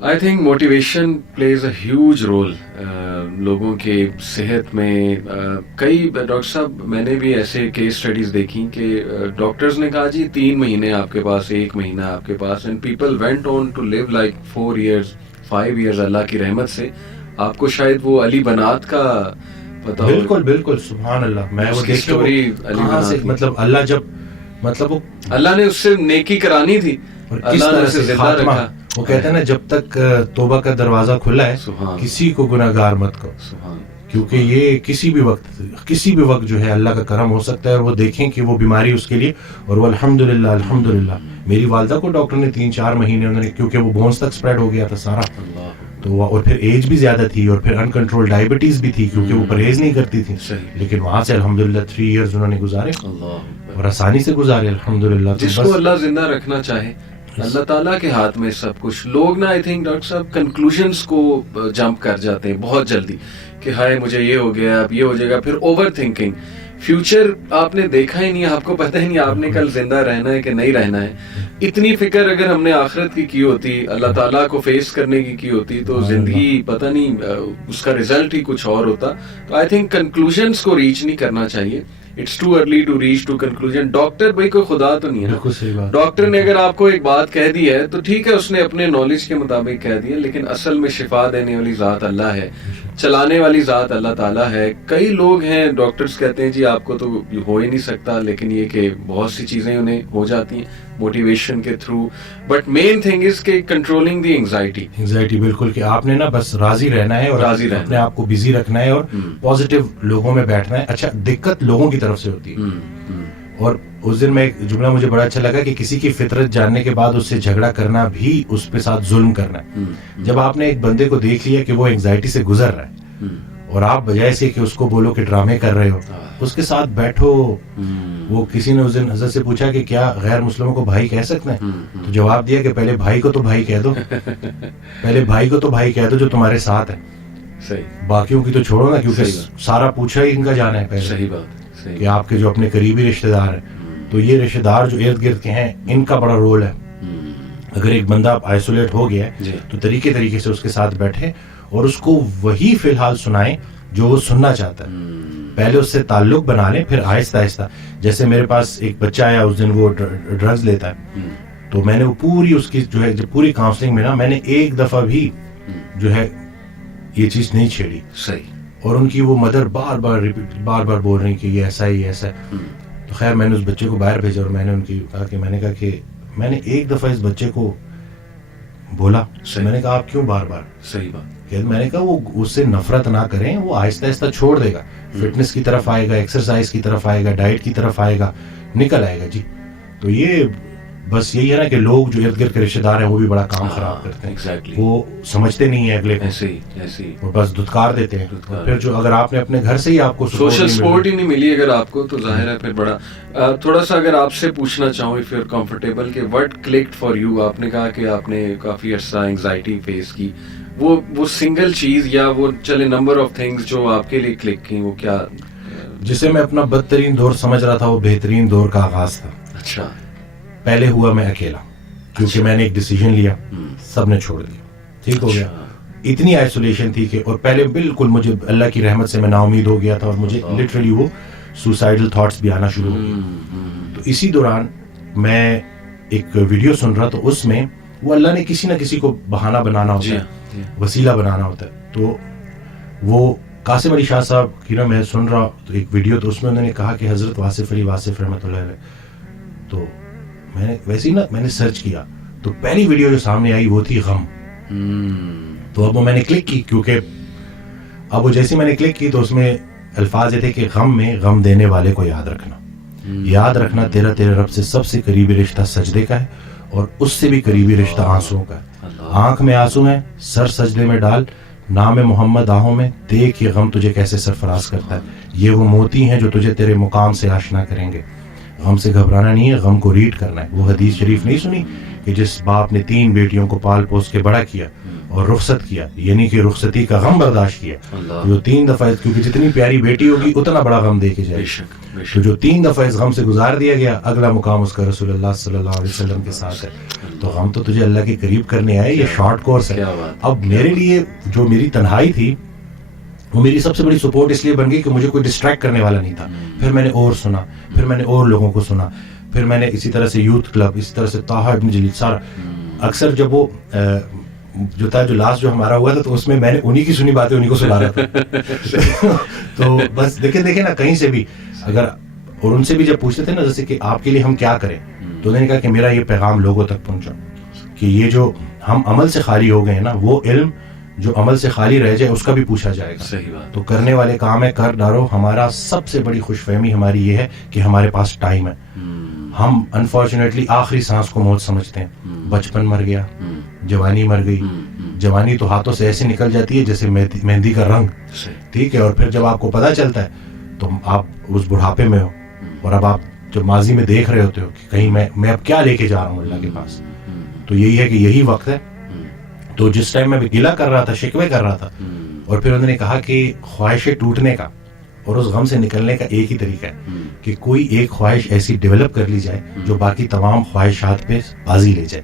I think motivation plays a huge role لوگوں کے صحت میں. کئی ڈاکٹر صاحب میں نے بھی ایسے کیس اسٹڈیز دیکھی کہ ڈاکٹرز نے کہا جی 3 مہینے آپ کے پاس, 1 مہینہ آپ کے پاس, and people went on to live like 4 years 5 years. اللہ کی رحمت سے آپ کو شاید وہ علی بنات کا پتا ہو. بالکل بالکل, سبحان اللہ. میں وہ اسٹوری علی بنات, مطلب اللہ جب مطلب وہ اللہ نے اس سے نیکی کرانی تھی, اللہ نے اسے زندہ رکھا. وہ کہتے ہیں نا جب تک توبہ کا دروازہ کھلا ہے کسی کو گناہ گار مت کرو, کیونکہ یہ کسی بھی وقت جو ہے اللہ کا کرم ہو سکتا ہے. اور وہ دیکھیں کہ وہ بیماری اس کے لیے, اور وہ الحمدللہ میری والدہ کو ڈاکٹر نے 3-4 مہینے انہوں نے, کیونکہ وہ بونس تک اسپریڈ ہو گیا تھا سارا, تو اور پھر ایج بھی زیادہ تھی, اور پھر ان کنٹرول ڈائبٹیز بھی تھی کیونکہ وہ پرہیز نہیں کرتی تھی. لیکن وہاں سے الحمدللہ 3 years انہوں نے گزارے, اور آسانی سے گزارے الحمدللہ. جس کو اللہ زندہ رکھنا چاہے, اللہ تعالیٰ کے ہاتھ میں سب کچھ. لوگ نا آئی تھنک ڈاکٹر صاحب کنکلوژنس کو جمپ کر جاتے ہیں بہت جلدی کہ ہائے مجھے یہ ہو گیا, اب یہ ہو جائے گا. پھر اوور تھنکنگ, فیوچر آپ نے دیکھا ہی نہیں, آپ کو پتہ ہی نہیں آپ نے کل زندہ رہنا ہے کہ نہیں رہنا ہے. اتنی فکر اگر ہم نے آخرت کی ہوتی, اللہ تعالیٰ کو فیس کرنے کی ہوتی, تو زندگی پتہ نہیں اس کا رزلٹ ہی کچھ اور ہوتا. تو آئی تھنک کنکلوژنس کو ریچ نہیں کرنا چاہیے. It's too early to reach to conclusion. Doctor بھائی کوئی خدا تو نہیں ہے. ڈاکٹر نے اگر آپ کو ایک بات کہہ دی ہے تو ٹھیک ہے, اس نے اپنے نالج کے مطابق کہہ دی ہے, لیکن اصل میں شفا دینے والی ذات اللہ ہے, چلانے والی ذات اللہ تعالیٰ ہے. کئی لوگ ہیں ڈاکٹرز کہتے ہیں جی آپ کو تو ہو ہی نہیں سکتا, لیکن یہ کہ بہت سی چیزیں انہیں ہو جاتی ہیں موٹیویشن کے through. But main thing is کہ کنٹرولنگ دی انگزائٹی. بالکل, کہ آپ نے نا بس راضی رہنا ہے اور اپنے آپ کو بزی رکھنا ہے اور پازیٹیو لوگوں میں بیٹھنا ہے. اچھا, دقت لوگوں کی طرف سے ہوتی ہے. اور اس دن میں ایک جملہ مجھے بڑا اچھا لگا کہ کسی کی فطرت جاننے کے بعد اس سے جھگڑا کرنا بھی اس پہ ساتھ ظلم کرنا ہے. جب آپ نے ایک بندے کو دیکھ لیا کہ وہ انگزائٹی سے گزر رہا ہے, اور آپ بجائے سے کہ اس کو بولو کہ ڈرامے کر رہے ہو, اس کے ساتھ بیٹھو. وہ کسی نے اس دن حضرت سے پوچھا کہ کیا غیر مسلموں کو بھائی کہہ سکتے ہیں, تو جواب دیا کہ پہلے بھائی کو تو بھائی کہہ دو, پہلے بھائی کو تو بھائی کہہ دو جو تمہارے ساتھ ہے, باقیوں کی تو چھوڑو نا, کیونکہ سارا پوچھا ہی ان کا جانا ہے پہلے کہ آپ کے جو اپنے قریبی رشتہ دار ہیں. تو یہ رشتہ دار جو ارد گرد کے ہیں ان کا بڑا رول ہے. اگر ایک بندہ آئسولیٹ ہو گیا ہے تو طریقے سے اس کے ساتھ بیٹھے اور اس کو وہی فی الحال سنائیں جو وہ سننا چاہتا ہے. پہلے اس سے تعلق بنا لیں, پھر آہستہ آہستہ. جیسے میرے پاس ایک بچہ آیا اس دن, وہ ڈرگز لیتا ہے, تو میں نے وہ پوری اس کی جو ہے پوری کاؤنسلنگ میں نا میں نے ایک دفعہ بھی جو ہے یہ چیز نہیں چھیڑی. اور ان کی وہ مدر بار بار بول رہی کہ یہ ایسا ہے, یہ ایسا ہے. تو خیر میں نے اس بچے کو باہر بھیجا اور میں نے ان کی میں نے کہا کہ میں نے ایک دفعہ اس بچے کو بولا, میں نے کہا آپ کیوں بار بار. صحیح بات. میں نے کہا وہ اس سے نفرت نہ کریں, وہ آہستہ آہستہ چھوڑ دے گا, فٹنس کی طرف آئے گا, ایکسرسائز کی طرف آئے گا, ڈائٹ کی طرف آئے گا, نکل آئے گا. جی تو یہ بس یہی ہے نا کہ لوگ جو ارد گرد کے رشتے دار ہیں وہ بھی بڑا کام خراب کرتے ہیں. وہ سمجھتے نہیں ہیں اگلے کو, وہ بس دھتکار دیتے ہیں. پھر جو اگر آپ نے اپنے گھر سے ہی آپ کو سوشل سپورٹ ہی نہیں ملی اگر آپ کو, تو ظاہر ہے پھر بڑا. تھوڑا سا اگر آپ سے پوچھنا چاہوں اف یو آر کمفرٹیبل کہ وٹ کلکڈ فار یو, آپ نے کہا کہ آپ نے کافی عرصہ انگزائٹی فیس کی, وہ سنگل چیز یا وہ چلے نمبر آف تھنگز جو آپ کے لیے کلک کی, وہ کیا؟ جسے میں اپنا بدترین دور سمجھ رہا تھا وہ بہترین دور کا آغاز تھا. اچھا. پہلے ہوا میں اکیلا, کیونکہ میں نے ایک ڈیسیژن لیا, سب نے چھوڑ دیا, ٹھیک ہو گیا. اتنی آئسولیشن تھی کہ, اور پہلے بالکل مجھے اللہ کی رحمت سے میں نا امید ہو گیا تھا, اور مجھے لٹرلی وہ سوسائڈل تھاٹس بھی آنا شروع ہو گئے. تو اسی دوران میں ایک ویڈیو سن رہا, تو اس میں وہ اللہ نے کسی نہ کسی کو بہانہ بنانا ہوتا ہے, وسیلہ بنانا ہوتا ہے. تو وہ قاسم علی شاہ صاحب کی نا میں سن رہا تو ایک ویڈیو, تو اس میں انہوں نے کہا کہ حضرت واصف علی واصف رحمۃ اللہ علیہ. تو میں نے ویسے ہی نا میں نے سرچ کیا, تو پہلی ویڈیو جو سامنے آئی وہ تھی غم. تو اب وہ میں نے کلک کی, کیونکہ اب وہ جیسے میں نے کلک کی تو اس میں الفاظ یہ تھے کہ غم میں غم دینے والے کو یاد رکھنا, یاد رکھنا تیرے رب سے سب سے قریبی رشتہ سجدے کا ہے, اور اس سے بھی قریبی رشتہ آنسوؤں کا ہے. آنکھ میں آنسو ہیں, سر سجدے میں ڈال, نام محمد آہوں میں, دیکھ یہ غم تجھے کیسے سرفراز کرتا ہے. یہ وہ موتی ہیں جو تجھے تیرے مقام سے آشنا کریں گے. غم سے گھبرانا نہیں ہے, غم کو ریڈ کرنا ہے. وہ حدیث شریف نہیں سنی کہ جس باپ نے 3 بیٹیوں کو پال پوس کے بڑا کیا, اور رخصت کیا, یعنی کہ رخصتی کا غم برداشت کیا. جو 3 دفعہ, کیونکہ جتنی پیاری بیٹی ہوگی اتنا بڑا غم دے کے جائے, تو جو 3 دفعہ اس غم سے گزار دیا گیا, اگلا مقام اس کا رسول اللہ صلی اللہ علیہ وسلم کے ساتھ ہے. تو غم تو تجھے اللہ کے قریب کرنے آئے, یہ شارٹ کورس ہے. اب میرے لیے جو میری تنہائی تھی وہ میری سب سے بڑی سپورٹ اس لیے بن گئی کہ مجھے کوئی ڈسٹریکٹ کرنے والا نہیں تھا. پھر میں نے اور سنا, پھر میں نے اور لوگوں کو سنا, پھر میں نے اسی طرح سے یوتھ کلب, اسی طرح سے طه ابن جلیل سارا. اکثر جب وہ جو تھا, جو لاسٹ جو ہمارا ہوا تھا, تو اس میں نے انہی کی سنی باتیں انہی کو سنا رہا تھا. تو بس دیکھیں نا کہیں سے بھی اگر, اور ان سے بھی جب پوچھتے تھے نا جیسے کہ آپ کے لیے ہم کیا کریں, تو انہوں نے کہا کہ میرا یہ پیغام لوگوں تک پہنچا کہ یہ جو ہم عمل سے خالی ہو گئے ہیں نا, وہ علم جو عمل سے خالی رہ جائے اس کا بھی پوچھا جائے گا. صحیح بات. تو کرنے والے کام ہے, کر ڈالو. ہمارا سب سے بڑی خوش فہمی ہماری یہ ہے کہ ہمارے پاس ٹائم ہے. ہم انفارچونیٹلی آخری سانس کو موت سمجھتے ہیں. بچپن مر گیا, جوانی مر گئی. جوانی تو ہاتھوں سے ایسے نکل جاتی ہے جیسے مہندی کا رنگ, ٹھیک ہے. اور پھر جب آپ کو پتہ چلتا ہے تو آپ اس بڑھاپے میں ہو, اور اب آپ جو ماضی میں دیکھ رہے ہوتے ہو کہ کہیں میں اب کیا لے کے جا رہا ہوں اللہ کے پاس. تو یہی ہے کہ یہی وقت ہے. تو جس ٹائم میں گلہ کر رہا تھا, شکوے کر رہا تھا, اور پھر انہوں نے کہا کہ خواہشیں ٹوٹنے کا اور اس غم سے نکلنے کا ایک ہی طریقہ ہے کہ کوئی ایک خواہش ایسی ڈیولپ کر لی جائے جو باقی تمام خواہشات پہ بازی لے جائے,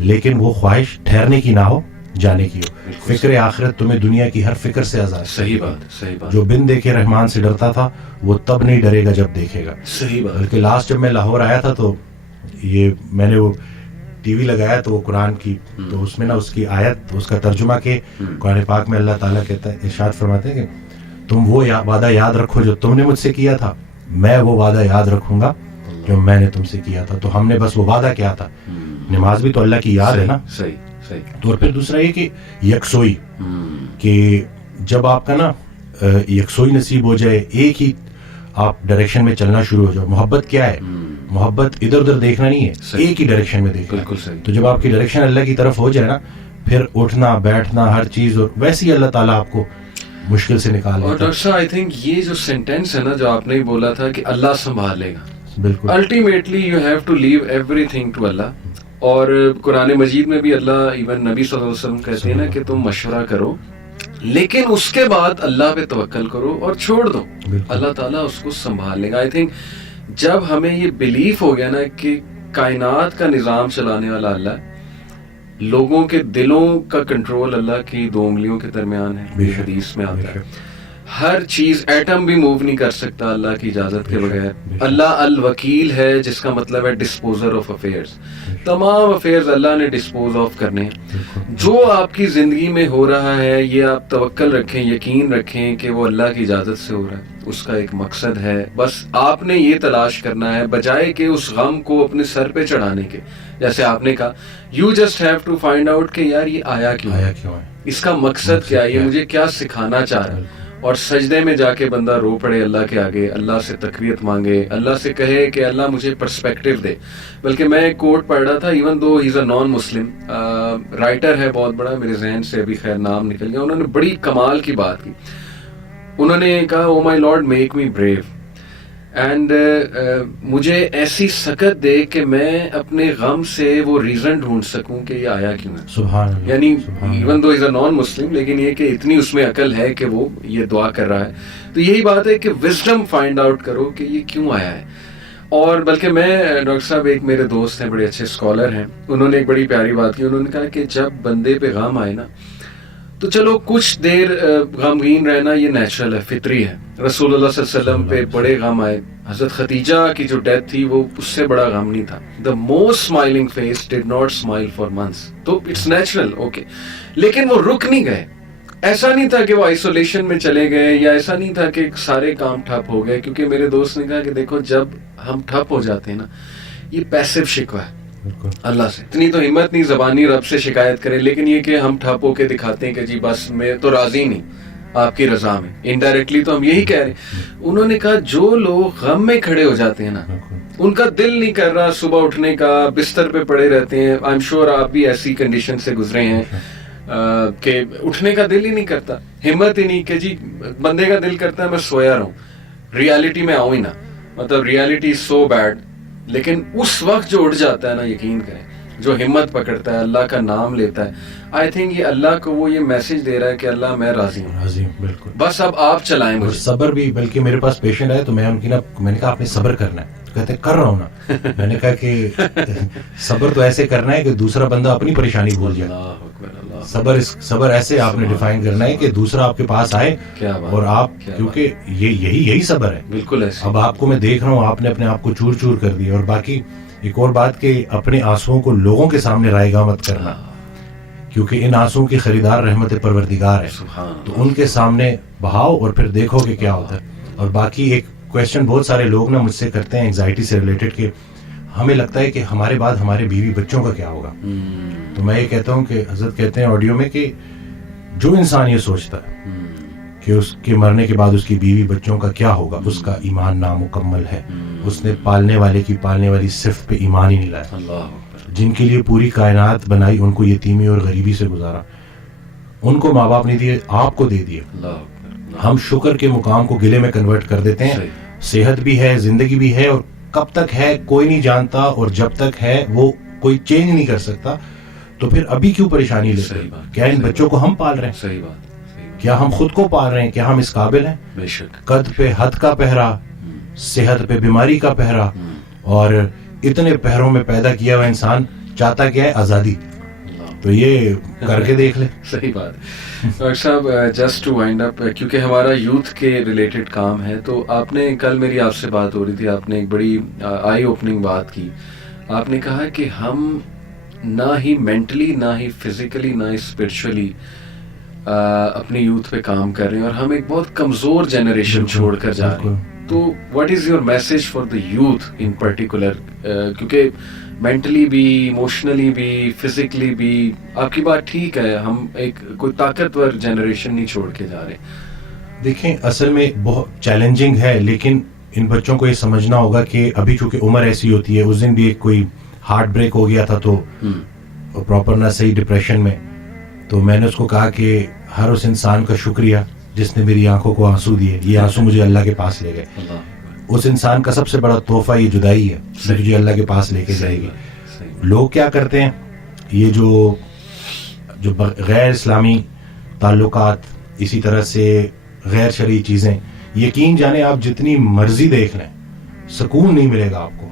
لیکن وہ خواہش ٹھہرنے کی نہ ہو, جانے کی ہو. فکر آخرت تمہیں دنیا کی ہر فکر سے آزاد. صحیح بات, صحیح بات. جو بن دیکھے رحمان سے ڈرتا تھا وہ تب نہیں ڈرے گا جب دیکھے گا. صحیح بات. بلکہ لاسٹ جب میں لاہور آیا تھا تو یہ میں نے وہ ٹی وی لگایا تو وہ قرآن کی, تو اس میں نا اس کی آیت, اس کا ترجمہ کہ قرآن پاک میں اللہ تعالیٰ کہتا ہے, ارشاد فرماتے ہیں کہ تم وہ وعدہ یاد رکھو جو تم نے مجھ سے کیا تھا, میں وہ وعدہ یاد رکھوں گا جو میں نے تم سے کیا تھا. تو ہم نے بس وہ وعدہ کیا تھا. نماز بھی تو اللہ کی یاد ہے نا. صحیح صحیح. تو اور پھر دوسرا یہ کہ یکسوئی, کہ جب آپ کا نا یکسوئی نصیب ہو جائے, ایک ہی آپ ڈائریکشن میں چلنا شروع ہو جاؤ. محبت کیا ہے؟ محبت ادھر ادھر دیکھنا نہیں ہے, ایک ہی ڈائریکشن میں دیکھنا. بالکل صحیح. تو جب آپ کی ڈائریکشن اللہ کی طرف ہو جائے نا, پھر اٹھنا بیٹھنا ہر چیز, اور ویسے ہی اللہ تعالیٰ آپ کو مشکل سے نکال لیتا ہے. اور ڈاکٹر صاحب آئی تھنک یہ جو سینٹینس ہے نا جو آپ نے ہی بولا تھا کہ اللہ سنبھال لے گا, بالکل ultimately you have to leave everything to Allah. اور قرآن مجید میں بھی اللہ, ایون نبی صلی اللہ علیہ وسلم کہتے ہیں نا کہ تم مشورہ کرو لیکن اس کے بعد اللہ پہ توکل کرو اور چھوڑ دو, اللہ تعالیٰ اس کو سنبھال لے گا. آئی تھنک جب ہمیں یہ بلیف ہو گیا نا کہ کائنات کا نظام چلانے والا اللہ ہے, لوگوں کے دلوں کا کنٹرول اللہ کی 2 انگلیوں کے درمیان ہے, یہ حدیث میں آتا ہے. ہر چیز, ایٹم بھی موو نہیں کر سکتا اللہ کی اجازت کے بغیر. اللہ الوکیل ہے, جس کا مطلب ہے ڈسپوزر آف افیئرز. تمام افیئرز اللہ نے ڈسپوز آف کرنے ہیں. جو آپ کی زندگی میں ہو رہا ہے یہ آپ توکل رکھیں, یقین رکھیں کہ وہ اللہ کی اجازت سے ہو رہا ہے, اس کا ایک مقصد ہے. بس آپ نے یہ تلاش کرنا ہے بجائے کہ اس غم کو اپنے سر پہ چڑھانے کے. جیسے آپ نے کہا, you just have to find out کہ یار یہ آیا کیوں ہے, اس کا مقصد کیا ہے, یہ مجھے کیا سکھانا چاہ رہا ہے. اور سجدے میں جا کے بندہ رو پڑے اللہ کے آگے, اللہ سے تقویت مانگے, اللہ سے کہے کہ اللہ مجھے پرسپیکٹیو دے. بلکہ میں ایک کوٹ پڑھ رہا تھا, ایون دو ہی از اے نان مسلم رائٹر ہے بہت بڑا, میرے ذہن سے ابھی خیر نام نکل گیا, انہوں نے بڑی کمال کی بات کی. انہوں نے کہا, oh my lord make me brave and مجھے ایسی سکت دے کہ میں اپنے غم سے وہ ریزن ڈھونڈ سکوں کہ یہ آیا کیوں ہے. سبحان اللہ. یعنی ایون دو از اے نان مسلم, لیکن یہ کہ اتنی اس میں عقل ہے کہ وہ یہ دعا کر رہا ہے. تو یہی بات ہے کہ وزڈم فائنڈ آؤٹ کرو کہ یہ کیوں آیا ہے. اور بلکہ میں ڈاکٹر صاحب, ایک میرے دوست ہیں بڑے اچھے اسکالر ہیں, انہوں نے ایک بڑی پیاری بات کی. انہوں نے کہا کہ جب بندے پہ غم آئے نا تو چلو کچھ دیر غمگین رہنا یہ نیچرل ہے, فطری ہے. رسول اللہ صلی اللہ علیہ وسلم پہ بڑے غم آئے, حضرت خدیجہ کی جو ڈیتھ تھی وہ اس سے بڑا غم نہیں تھا. The most smiling face did not smile for months, تو اٹس نیچرل, اوکے. لیکن وہ رک نہیں گئے. ایسا نہیں تھا کہ وہ آئسولیشن میں چلے گئے, یا ایسا نہیں تھا کہ سارے کام ٹھپ ہو گئے. کیونکہ میرے دوست نے کہا کہ دیکھو جب ہم ٹھپ ہو جاتے ہیں نا, یہ پیسو شکوہ ہے اللہ سے. اتنی تو ہمت نہیں زبانی رب سے شکایت کرے, لیکن یہ کہ ہم ٹھپ ہو کے دکھاتے ہیں کہ جی بس میں تو راضی نہیں آپ کی رضا میں, انڈائریکٹلی تو ہم یہی کہہ رہے ہیں. انہوں نے کہا جو لوگ غم میں کھڑے ہو جاتے ہیں نا, ان کا دل نہیں کر رہا صبح اٹھنے کا, بستر پہ پڑے رہتے ہیں. آئی ایم شیور آپ بھی ایسی کنڈیشن سے گزرے ہیں کہ اٹھنے کا دل ہی نہیں کرتا, ہمت ہی نہیں کہ جی بندے کا دل کرتا ہے میں سویا رہوں, ریالٹی میں آؤں ہی نہ, مطلب ریالٹی از سو بیڈ. لیکن اس وقت جو اٹھ جاتا ہے نا, یقین کریں جو ہمت پکڑتا ہے, اللہ کا نام لیتا ہے, آئی تھنک یہ اللہ کو وہ یہ میسج دے رہا ہے کہ اللہ میں راضی ہوں, بالکل, بس اب آپ چلائیں مجھے. صبر بھی, بلکہ میرے پاس پیشنٹ آئے تو میں ان کی میں نے کہا آپ نے صبر کرنا ہے, کہتے کر رہا ہوں نا. میں نے کہا کہ صبر تو ایسے کرنا ہے کہ دوسرا بندہ اپنی پریشانی بھول جائے. صبر ایسے آپ نے ڈیفائن کرنا ہے کہ دوسرا آپ کے پاس آئے اور آپ, کیونکہ یہی صبر ہے. بالکل ایسے. اب آپ کو میں دیکھ رہا ہوں آپ نے اپنے آپ کو چور چور کر دیا. اور باقی ایک اور بات کہ اپنے آنسوؤں کو لوگوں کے سامنے رائے گاہ مت کرنا, کیونکہ ان آنسوؤں کی خریدار رحمت پروردگار ہے, تو ان کے سامنے بہاؤ اور پھر دیکھو کہ کیا ہوتا ہے. اور باقی ایک کویشچن بہت سارے لوگ نا مجھ سے کرتے ہیں انگزائٹی سے ریلیٹڈ کہ ہمیں لگتا ہے کہ ہمارے بعد ہمارے بیوی بچوں کا کیا ہوگا. تو میں یہ کہتا ہوں کہ حضرت کہتے ہیں آڈیو میں کہ جو انسان یہ سوچتا ہے کہ اس کے مرنے کے بعد اس کی بیوی بچوں کا کیا ہوگا, اس کا ایمان نامکمل ہے. اس نے پالنے والے کی پالنے والی صفت پہ ایمان ہی نہیں لایا. جن کے لیے پوری کائنات بنائی, ان کو یتیمی اور غریبی سے گزارا, ان کو ماں باپ نہیں دیے, آپ کو دے دیے. ہم شکر کے مقام کو گلے میں کنورٹ کر دیتے ہیں. صحت بھی ہے, زندگی بھی ہے, اور کب تک ہے کوئی نہیں جانتا, اور جب تک ہے وہ کوئی چینج نہیں کر سکتا. تو پھر ابھی کیوں پریشانی لیتے ہیں؟ کیا ان بچوں کو ہم پال رہے ہیں؟ صحیح بات. کیا ہم خود کو پال رہے ہیں؟ کیا ہم اس قابل ہیں؟ بے شک. قد پہ حد کا پہرا, صحت پہ بیماری کا پہرا, اور اتنے پہروں میں پیدا کیا ہوا انسان چاہتا کیا ہے؟ آزادی. تو یہ کر کے دیکھ لیں. صحیح بات. ڈاکٹر صاحب جسٹ ٹو وائنڈ اپ, کیونکہ ہمارا یوتھ کے ریلیٹڈ کام ہے, تو آپ نے کل میری آپ سے بات ہو رہی تھی, آپ نے ایک بڑی آئی اوپننگ بات کی. آپ نے کہا کہ ہم نہ ہی مینٹلی, نہ ہی فزیکلی, نہ ہی اسپرچولی اپنے یوتھ پہ کام کر رہے ہیں, اور ہم ایک بہت کمزور جنریشن چھوڑ کر جا رہے ہیں. تو what is your message for the youth in particular, کیونکہ مینٹلی بھی, ایموشنلی بھی, فزیکلی بھی, آپ کی بات ٹھیک ہے, ہم ایک کوئی طاقتور جنریشن نہیں چھوڑ کے جا رہے. دیکھیں اصل میں بہت چیلنجنگ ہے, لیکن ان بچوں کو یہ سمجھنا ہوگا کہ ابھی چونکہ عمر ایسی ہوتی ہے. اس دن بھی ایک کوئی ہارٹ بریک ہو گیا تھا تو پراپر نہ صحیح ڈپریشن میں, تو میں نے اس کو کہا کہ ہر اس انسان کا شکریہ جس نے میری آنکھوں کو آنسو دیے. یہ آنسو مجھے اللہ کے پاس لے گئے. اس انسان کا سب سے بڑا تحفہ یہ جدائی ہے, مجھے اللہ کے پاس لے کے جائے گی. لوگ کیا کرتے ہیں, یہ جو غیر اسلامی تعلقات, اسی طرح سے غیر شرعی چیزیں, یقین جانے آپ جتنی مرضی دیکھ لیں سکون نہیں ملے گا آپ کو.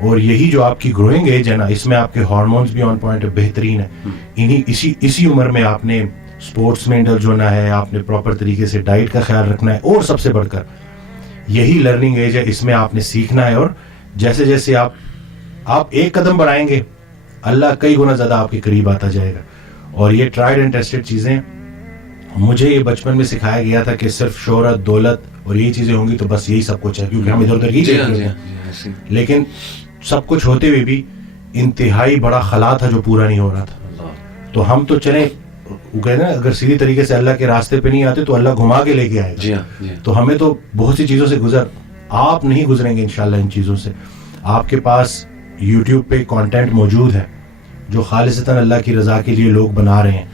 اور یہی جو آپ کی گروئنگ ایج ہے نا, اس میں آپ کے ہارمونز بھی آن پوائنٹ بہترین ہے. اسی عمر میں آپ نے اسپورٹس میں انڈلج ہونا ہے, آپ نے پراپر طریقے سے ڈائٹ کا خیال رکھنا ہے, اور سب سے بڑھ کر یہی لرننگ ایج ہے, اس میں آپ نے سیکھنا ہے. اور جیسے جیسے آپ ایک قدم بڑھائیں گے, اللہ کئی گنا زیادہ آپ کے قریب آتا جائے گا. اور یہ ٹرائیڈ اینڈ ٹیسٹڈ چیزیں, مجھے یہ بچپن میں سکھایا گیا تھا کہ صرف شہرت, دولت اور یہ چیزیں ہوں گی تو بس یہی سب کچھ ہے, کیونکہ ہم ادھر ادھر ہی دیکھ رہے ہیں. لیکن سب کچھ ہوتے ہوئے بھی انتہائی بڑا خلا تھا جو پورا نہیں ہو رہا تھا. تو ہم تو چلیں, وہ کہتے ہیں اگر سیدھی طریقے سے اللہ کے راستے پہ نہیں آتے تو اللہ گھما کے لے کے آئے گا. تو ہمیں تو بہت سی چیزوں سے آپ نہیں گزریں گے انشاءاللہ ان چیزوں سے. آپ کے پاس یوٹیوب پہ کانٹینٹ موجود ہے جو خالصتاً اللہ کی رضا کے لیے لوگ بنا رہے ہیں.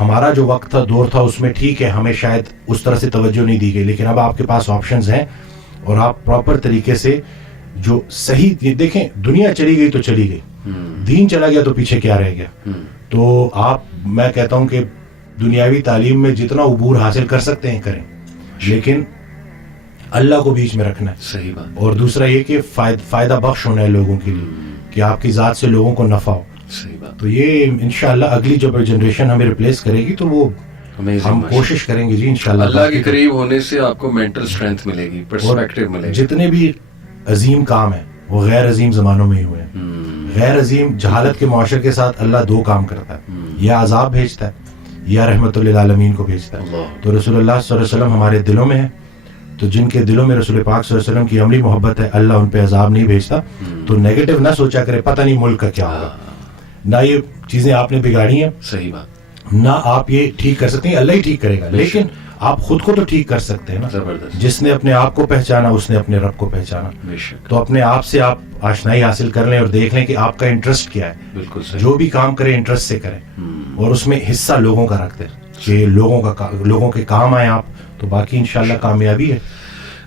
ہمارا جو وقت تھا, دور تھا, اس میں ٹھیک ہے ہمیں شاید اس طرح سے توجہ نہیں دی گئی, لیکن اب آپ کے پاس آپشنز ہیں, اور آپ پراپر طریقے سے جو صحیح, دیکھیں دنیا چلی گئی تو چلی گئی, دین چلا گیا تو پیچھے کیا رہ گیا. تو آپ, میں کہتا ہوں کہ دنیاوی تعلیم میں جتنا عبور حاصل کر سکتے ہیں کریں, لیکن اللہ کو بیچ میں رکھنا ہے. صحیح بات. اور دوسرا یہ کہ فائدہ بخش ہونا ہے لوگوں کے لیے, کہ آپ کی ذات سے لوگوں کو نفع ہو. صحیح بات. تو یہ انشاءاللہ اگلی جب جنریشن ہمیں ریپلیس کرے گی تو وہ ہم کوشش کریں گے جی انشاءاللہ. اللہ کے قریب ہونے سے آپ کو مینٹل اسٹرینتھ ملے گی, پرسپیکٹیو ملے گی. جتنے بھی عظیم کام ہیں وہ غیر عظیم زمانوں میں ہی ہوئے ہیں. غیر عظیم جہالت کے معاشرے کے ساتھ اللہ دو کام کرتا ہے, یا عذاب بھیجتا ہے یا رحمت للعالمین کو بھیجتا ہے. تو رسول اللہ صلی اللہ علیہ وسلم ہمارے دلوں میں ہے, تو جن کے دلوں میں رسول پاک صلی اللہ علیہ وسلم کی عملی محبت ہے, اللہ ان پہ عذاب نہیں بھیجتا. تو نیگیٹو نہ سوچا کرے, پتہ نہیں ملک کا کیا ہوگا, نہ یہ چیزیں آپ نے بگاڑی ہیں, صحیح بات, نہ آپ یہ ٹھیک کر سکتے ہیں, اللہ ہی ٹھیک کرے گا. لیکن آپ خود کو تو ٹھیک کر سکتے ہیں نا. جس نے اپنے آپ کو پہچانا اس نے اپنے رب کو پہچانا. تو اپنے آپ سے آپ آشنائی حاصل کر لیں اور دیکھ لیں کہ آپ کا انٹرسٹ کیا ہے. بالکل جو بھی کام کریں انٹرسٹ سے کریں, اور اس میں حصہ لوگوں کا رکھتے ہیں کہ لوگوں کے کام آئے آپ, تو باقی انشاءاللہ کامیابی ہے.